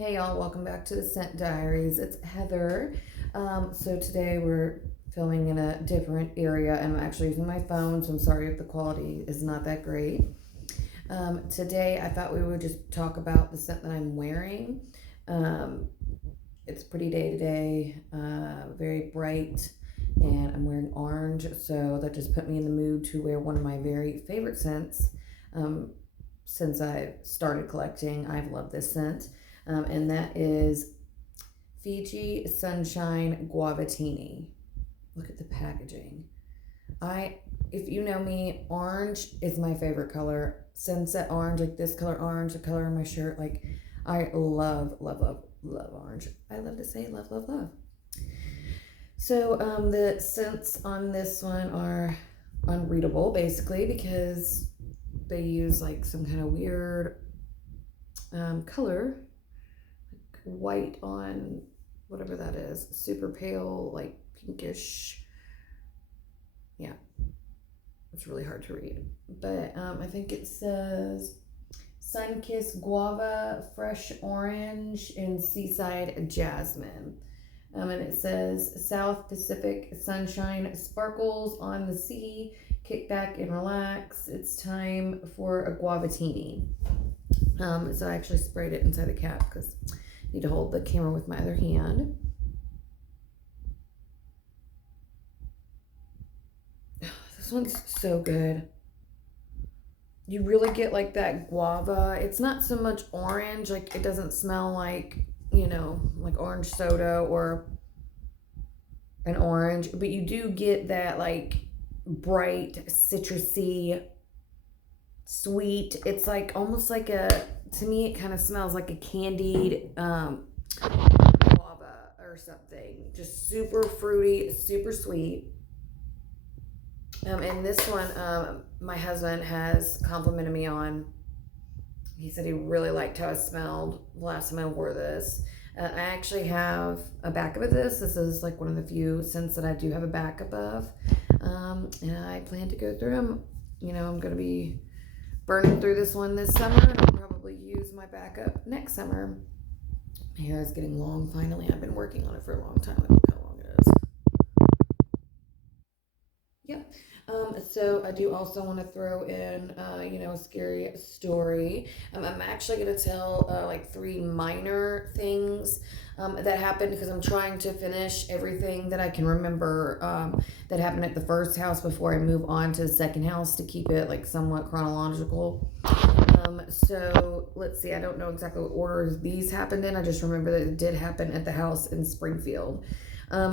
Hey y'all, welcome back to the Scent Diaries. It's Heather. So today we're filming in a different area and I'm actually using my phone, so I'm sorry if the quality is not that great. Today I thought we would just talk about the scent that I'm wearing. Um, it's pretty day to day, very bright, and I'm wearing orange, so that just put me in the mood to wear one of my very favorite scents. Um, since I started collecting, I've loved this scent. And that is Fiji Sunshine Guava-tini. Look at the packaging. If you know me, orange is my favorite color. Sunset orange, like this color orange, the color of my shirt. Like, I love, love, love, love orange. I love to say love, love, love. So, the scents on this one are unreadable, basically, because they use like some kind of weird color, white on whatever that is, super pale, like pinkish. Yeah, it's really hard to read, but I think it says Sun-Kissed Guava, Fresh Orange, and Seaside Jasmine. And it says South Pacific Sunshine sparkles on the sea. Kick back and relax. It's time for a guava-tini. So I actually sprayed it inside the cap because I need to hold the camera with my other hand. This one's so good. You really get like that guava. It's not so much orange, like it doesn't smell like, like orange soda or an orange, but you do get that like bright, citrusy, sweet. It's like almost like to me, it kind of smells like a candied guava or something. Just super fruity, super sweet. And this one, my husband has complimented me on. He said he really liked how I smelled the last time I wore this. I actually have a backup of this. This is like one of the few scents that I do have a backup of. And I plan to go through them. I'm going to be burning through this one this summer, and I'll probably use my backup next summer. My hair is getting long finally. I've been working on it for a long time. Look how long it is. Yeah. So I do also want to throw in, a scary story. I'm actually going to tell like three minor things that happened because I'm trying to finish everything that I can remember that happened at the first house before I move on to the second house to keep it like somewhat chronological. So let's see. I don't know exactly what order these happened in. I just remember that it did happen at the house in Springfield.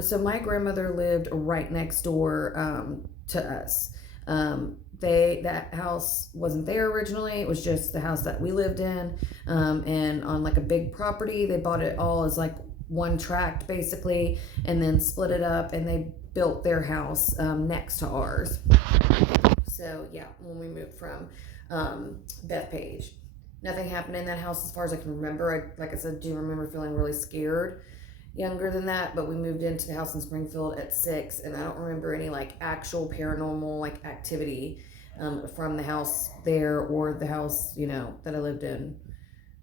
So my grandmother lived right next door to us. That house wasn't there originally. It was just the house that we lived in. And on like a big property, they bought it all as like one tract basically, and then split it up, and they built their house next to ours. So yeah, when we moved from Bethpage, nothing happened in that house as far as I can remember. Like I said, do remember feeling really scared younger than that, but we moved into the house in Springfield at 6, and I don't remember any like actual paranormal like activity from the house there or the house that I lived in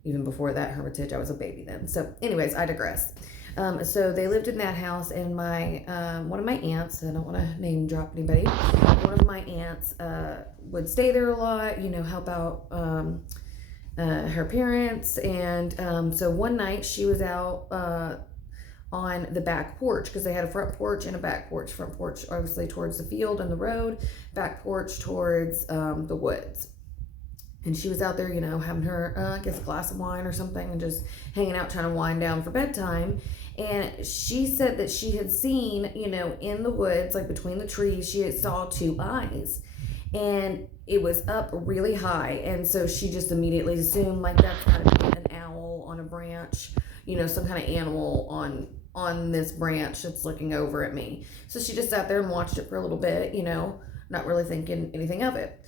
even before that Hermitage. I was a baby then. So anyways, I digress. So they lived in that house, and my one of my aunts, I don't want to name drop anybody, one of my aunts would stay there a lot, help out her parents. And so one night she was out on the back porch, because they had a front porch and a back porch. Front porch obviously towards the field and the road, back porch towards the woods. And she was out there, having her, I guess, a glass of wine or something, and just hanging out, trying to wind down for bedtime. And she said that she had seen, in the woods, like between the trees, she saw two eyes. And it was up really high. And so she just immediately assumed, like, that's got to be an owl on a branch, some kind of animal on this branch that's looking over at me. So she just sat there and watched it for a little bit, not really thinking anything of it.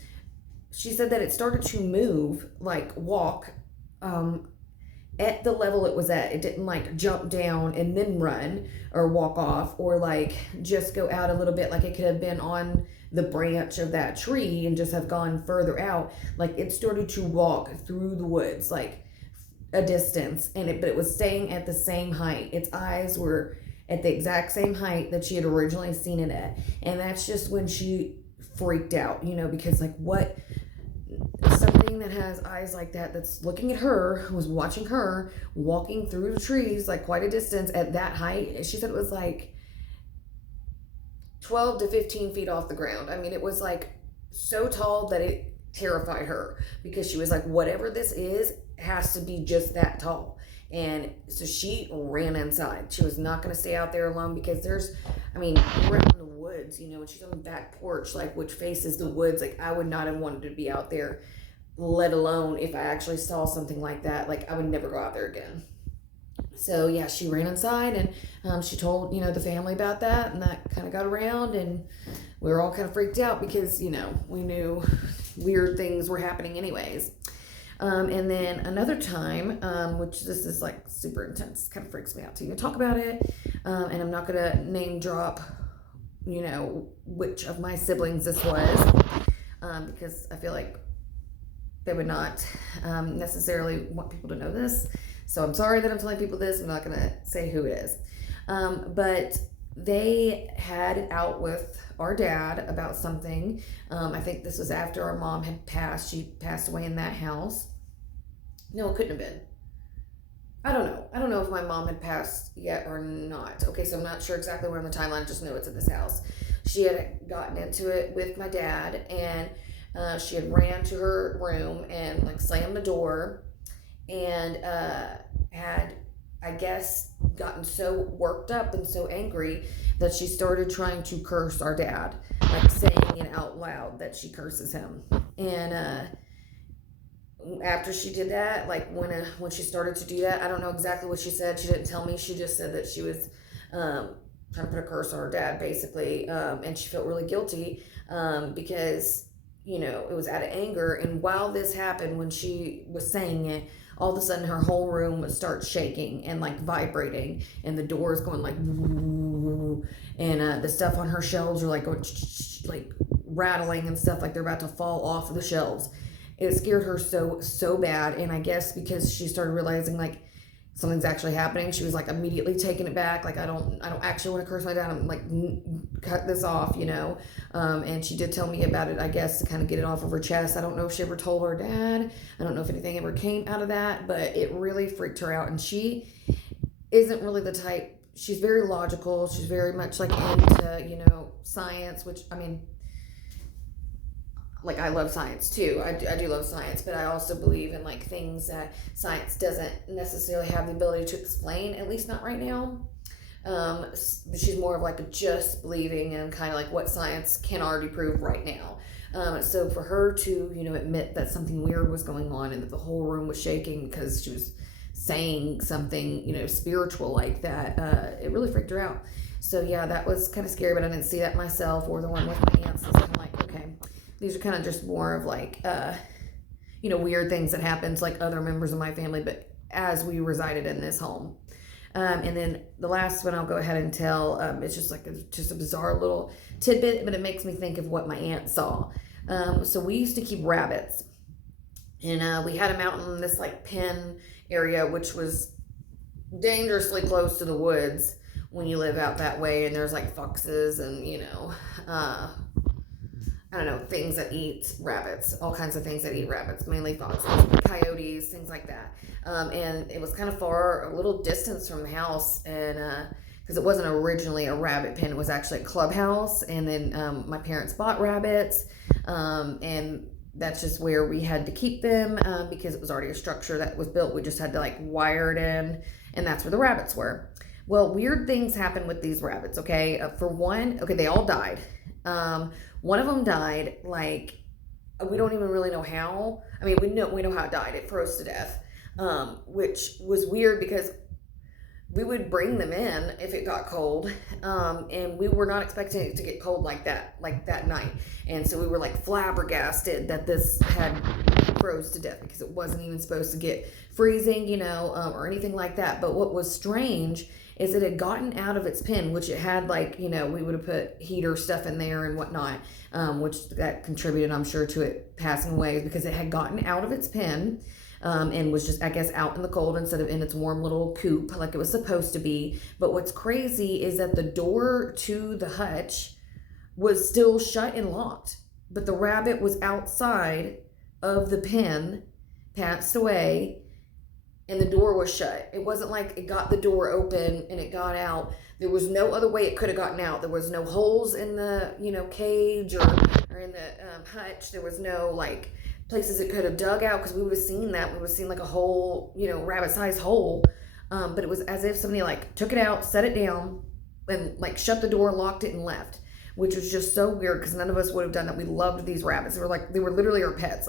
She said that it started to move, like walk, at the level it was at. It didn't like jump down and then run or walk off, or like just go out a little bit, like it could have been on the branch of that tree and just have gone further out. Like it started to walk through the woods, like a distance, but it was staying at the same height. Its eyes were at the exact same height that she had originally seen it at. And that's just when she freaked out, because like what, something that has eyes like that, that's looking at her, was watching her walking through the trees like quite a distance at that height. She said it was like 12 to 15 feet off the ground. I mean, it was like so tall that it terrified her, because she was like, whatever this is has to be just that tall. And so she ran inside. She was not going to stay out there alone, because we're out in the woods, and she's on the back porch, like, which faces the woods. Like, I would not have wanted to be out there, let alone if I actually saw something like that. Like, I would never go out there again. So yeah, she ran inside, and she told the family about that, and that kind of got around, and we were all kind of freaked out, because we knew weird things were happening anyways. And then another time, which this is like super intense, kind of freaks me out to even talk about it. And I'm not gonna name drop, which of my siblings this was, because I feel like they would not necessarily want people to know this. So I'm sorry that I'm telling people this. I'm not gonna say who it is. But they had it out with our dad about something. I think this was after our mom had passed. She passed away in that house. No, it couldn't have been. I don't know. I don't know if my mom had passed yet or not. Okay, so I'm not sure exactly where on the timeline. I just know it's at this house. She had gotten into it with my dad, and she had ran to her room and like slammed the door, and had, I guess, gotten so worked up and so angry that she started trying to curse our dad, like saying it out loud that she curses him. And after she did that, like when she started to do that, I don't know exactly what she said. She didn't tell me. She just said that she was trying to put a curse on her dad, basically, and she felt really guilty because it was out of anger. And while this happened, when she was saying it, all of a sudden her whole room starts shaking and like vibrating, and the doors going like woo, and the stuff on her shelves are like going like rattling and stuff, like they're about to fall off of the shelves. It scared her so bad, and I guess because she started realizing like something's actually happening, she was like immediately taking it back. Like, I don't actually want to curse my dad. I'm like, cut this off, and she did tell me about it, I guess, to kind of get it off of her chest. I don't know if she ever told her dad. I don't know if anything ever came out of that, but it really freaked her out. And she isn't really the type. She's very logical. She's very much like into science, which, I mean, like, I love science too. I do love science, but I also believe in like things that science doesn't necessarily have the ability to explain, at least not right now. She's more of like a just believing in kind of like what science can already prove right now. So for her to admit that something weird was going on, and that the whole room was shaking because she was saying something spiritual like that, it really freaked her out. So yeah, that was kind of scary, but I didn't see that myself or the one with my aunts. So I'm like, okay, these are kind of just more of like weird things that happened to like other members of my family, but as we resided in this home. And then the last one I'll go ahead and tell, it's just like just a bizarre little tidbit, but it makes me think of what my aunt saw. So we used to keep rabbits, and we had them out in this like pen area, which was dangerously close to the woods when you live out that way, and there's like foxes and I don't know, things that eat rabbits, all kinds of things that eat rabbits, mainly foxes, coyotes, things like that. And it was kind of far, a little distance from the house, and because it wasn't originally a rabbit pen, it was actually a clubhouse. And then my parents bought rabbits, and that's just where we had to keep them, because it was already a structure that was built. We just had to like wire it in, and that's where the rabbits were. Well, weird things happened with these rabbits, okay? For one, okay, they all died. One of them died, like, we don't even really know how. I mean, we know how it died. It froze to death, which was weird because we would bring them in if it got cold, and we were not expecting it to get cold like that night. And so we were like flabbergasted that this had froze to death, because it wasn't even supposed to get freezing, or anything like that. But what was strange is it had gotten out of its pen, which it had like, we would have put heater stuff in there and whatnot, which that contributed, I'm sure, to it passing away, because it had gotten out of its pen. and was just, I guess, out in the cold instead of in its warm little coop like it was supposed to be. But what's crazy is that the door to the hutch was still shut and locked, but the rabbit was outside of the pen, passed away, and the door was shut. It wasn't like it got the door open and it got out. There was no other way it could have gotten out. There was no holes in the, cage or in the hutch. There was no like places it could have dug out, because we would have seen that. We would have seen like a whole, rabbit-sized hole. But it was as if somebody like took it out, set it down, and like shut the door, locked it, and left, which was just so weird because none of us would have done that. We loved these rabbits. They were literally our pets.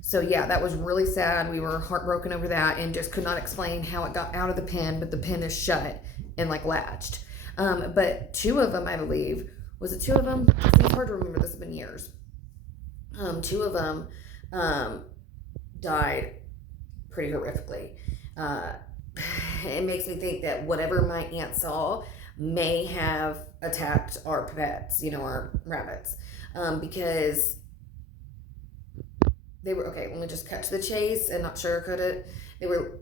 So yeah, that was really sad. We were heartbroken over that and just could not explain how it got out of the pen, but the pen is shut and like latched. But two of them, I believe, was it two of them? It's hard to remember. This has been years. Two of them died pretty horrifically. It makes me think that whatever my aunt saw may have attacked our pets, our rabbits, because they were, okay, let me just cut to the chase and not sugarcoat it. They were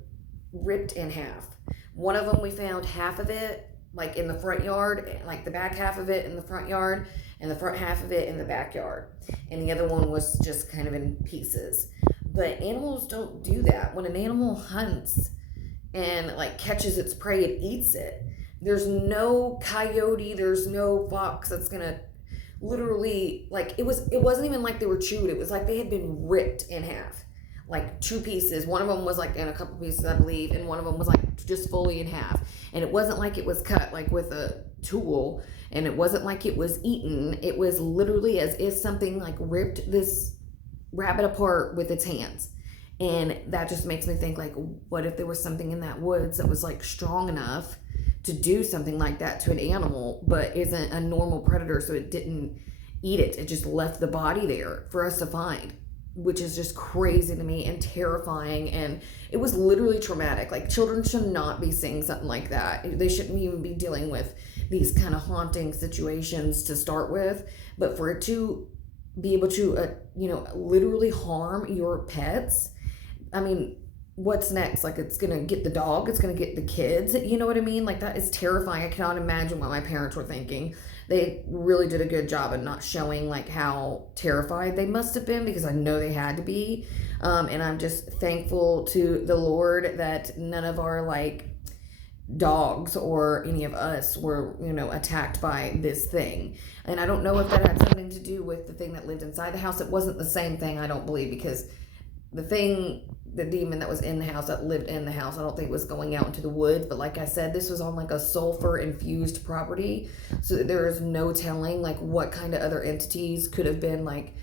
ripped in half. One of them, we found half of it like in the front yard, like the back half of it in the front yard and the front half of it in the backyard. And the other one was just kind of in pieces. But animals don't do that. When an animal hunts and like catches its prey, it eats it. There's no coyote, there's no fox that's gonna literally, like, it wasn't even like they were chewed. It was like they had been ripped in half, like two pieces. One of them was like in a couple pieces, I believe, and one of them was like just fully in half. And it wasn't like it was cut like with a tool, and it wasn't like it was eaten. It was literally as if something like ripped this rabbit apart with its hands. And that just makes me think, like, what if there was something in that woods that was like strong enough to do something like that to an animal, but isn't a normal predator, so it didn't eat it. It just left the body there for us to find, which is just crazy to me and terrifying. And it was literally traumatic. Like, children should not be seeing something like that. They shouldn't even be dealing with these kind of haunting situations to start with. But for it to be able to, literally harm your pets, I mean, what's next? Like, it's gonna get the dog, it's gonna get the kids, you know what I mean? Like, that is terrifying. I cannot imagine what my parents were thinking. They really did a good job of not showing like how terrified they must have been, because I know they had to be. And I'm just thankful to the Lord that none of our like dogs or any of us were, attacked by this thing. And I don't know if that had something to do with the thing that lived inside the house. It wasn't the same thing, I don't believe, because the demon that was in the house, that lived in the house, I don't think was going out into the woods. But like I said, this was on like a sulfur infused property, so there is no telling like what kind of other entities could have been. Like,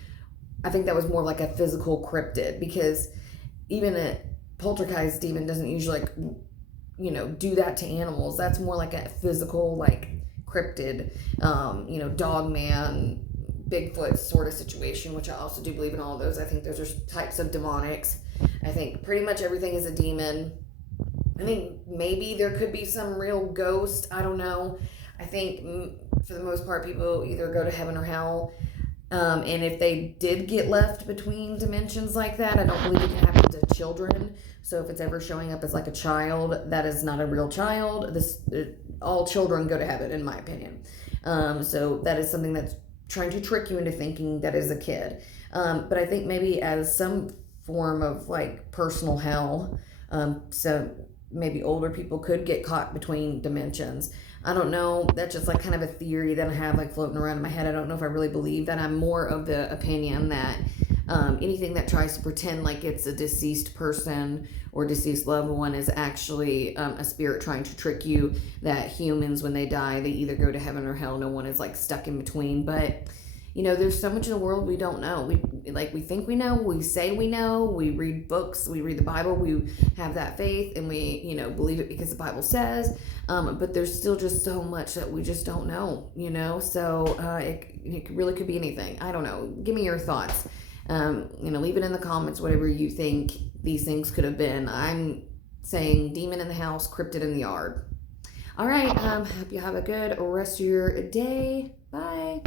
I think that was more like a physical cryptid, because even a poltergeist demon doesn't usually like, do that to animals. That's more like a physical like cryptid, dog man, Bigfoot sort of situation, which I also do believe in all of those. I think those are types of demonics. I think pretty much everything is a demon. I think maybe there could be some real ghost. I don't know. I think for the most part, people either go to heaven or hell. And if they did get left between dimensions like that, I don't believe it can happen to children. So if it's ever showing up as like a child, that is not a real child. All children go to heaven, in my opinion. So that is something that's trying to trick you into thinking that is a kid. But I think maybe as some form of like personal hell, so maybe older people could get caught between dimensions. I don't know. That's just like kind of a theory that I have like floating around in my head. I don't know if I really believe that. I'm more of the opinion that anything that tries to pretend like it's a deceased person or deceased loved one is actually a spirit trying to trick you, that humans, when they die, they either go to heaven or hell. No one is like stuck in between. But there's so much in the world we don't know. We think we know, we say we know, we read books, we read the Bible, we have that faith, and we, believe it because the Bible says, but there's still just so much that we just don't know, so it really could be anything. I don't know. Give me your thoughts. Leave it in the comments, whatever you think these things could have been. I'm saying demon in the house, cryptid in the yard. All right. Hope you have a good rest of your day. Bye.